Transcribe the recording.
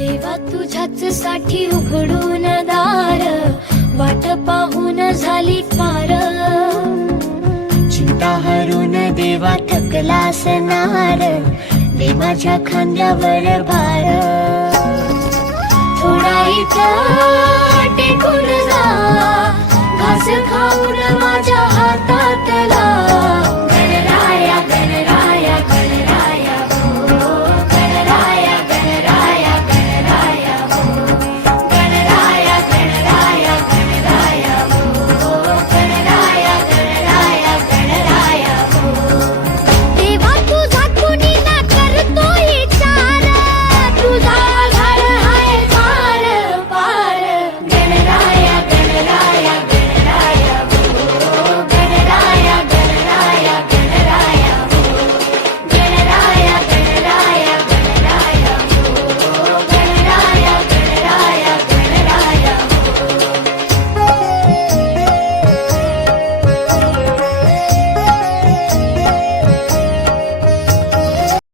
देवा तुझ्याच साठी उघडून दार, वाट पाहून झाली पार। चिंता हरून देवा थकला असणार, दे माझ्या खांद्यावर भार। थोडा इथं टेकून जा, घास खाऊन माझ्या हातातला